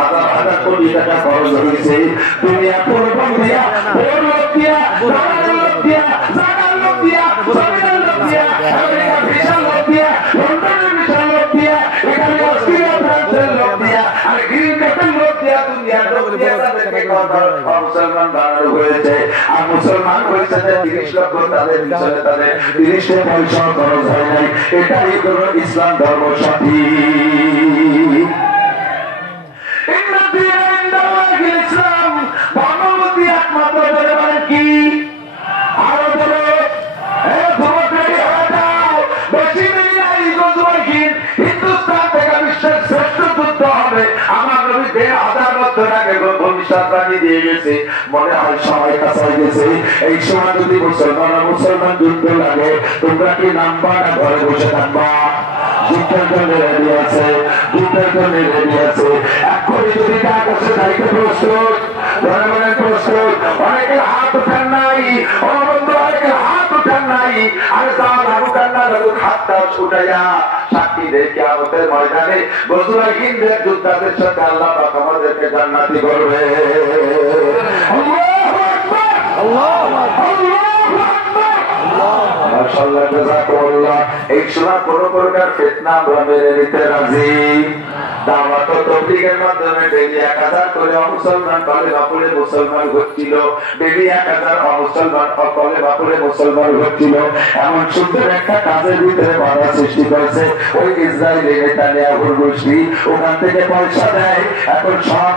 হাজার হাজার কোটি টাকা খরচ হয়েছে দুনিয়া কোরবান দিয়া ওর লোক দিয়া জানার লোক দিয়া জানার লোক দিয়া জমিনের লোক দিয়া আমেরিকা বিশাল লোক দিয়া লন্ডনের বিশাল লোক দিয়া এখানে অস্ট্রেলিয়া ফ্রান্সের লোক দিয়া আর গ্রিন কার্ডের লোক দিয়া দুনিয়ার লোক দিয়া তাদেরকে মুসলমান বানানো হয়েছে আর মুসলমান হয়েছে 30 লক্ষ তাদের পিছনে তাদের 30 পয়সা খরচ হয় নাই এটাই হলো ইসলাম ধর্ম সঠিক ইসলাম ধর্মপতি একমাত্র বলে মানে কি আরো বলো হিন্দুস্তান থেকে বিশ্বের শ্রেষ্ঠ যুদ্ধ হবে আমার নবী 1000 বছর আগে ভবিষ্যৎবাণী দিয়ে গেছে মনে হয় সময় কাছে গেছে এই সময় যদি মুসলমান যুদ্ধ লাগে তোমরা কি নামবা না ঘরে বসে থাকবা যুদ্ধের জন্য রেডি আছে যুদ্ধের জন্য রেডি আছে এখনই যদি ডাক আসে তাইতে প্রস্তুত জনগণের প্রস্তুত অনেকের হাত উঠান নাই অনবন্ধু অনেকের হাত উঠান নাই আর যা লাভ উঠান না লাগুক হাতটা ছুটাইয়া সাক্ষী দেখে আমাদের ময়দানে বজুরা হিন্দের যোদ্ধাদের সাথে আল্লাহ পাক আমাদেরকে জান্নাতি করবে আল্লাহু আকবার আল্লাহু আকবার মাশাআল্লাহ জাযাকাল্লাহ এই সময় কোন প্রকার ফিতনা আমরা মেনে নিতে রাজি দাওয়াত ও তাবলীগের মাধ্যমে ডেইলি 1000 করে মুসলমান কলেমা পড়ে মুসলমান হচ্ছিল ডেইলি 1000 মুসলমান কলেমা পড়ে মুসলমান হচ্ছিল এমন সুন্দর একটা কাজের ভিতরে বাধা সৃষ্টি করেছে ওই ইসরায়েলি নেতানিয়াহুর গোষ্ঠী ওখান থেকে পয়সা দেয় এখন সব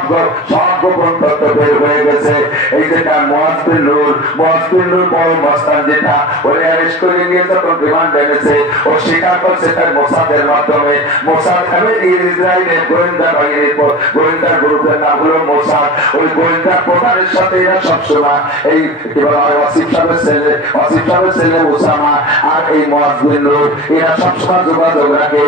গোপন তথ্য বের হয়ে গেছে এই যেটা মুআজ বিন নূর বড় মস্তান যেটা ওই অ্যারেস্ট করে নিয়ে যখন রিমান্ড এনেছে ও স্বীকার করছে তার মোসাদের মাধ্যমে মোসাদ ইসরায়েলের গোয়েন্দা বাহিনীর গোয়েন্দা গ্রুপের নাম হলো মোসাদ ওই গোয়েন্দা প্রধানের সাথে এরা সবসময় এই ওয়াসিফ সাহেবের ছেলে ওসামা আর এই মুআজ বিন নূর এরা সবসময় যোগাযোগ রাখে।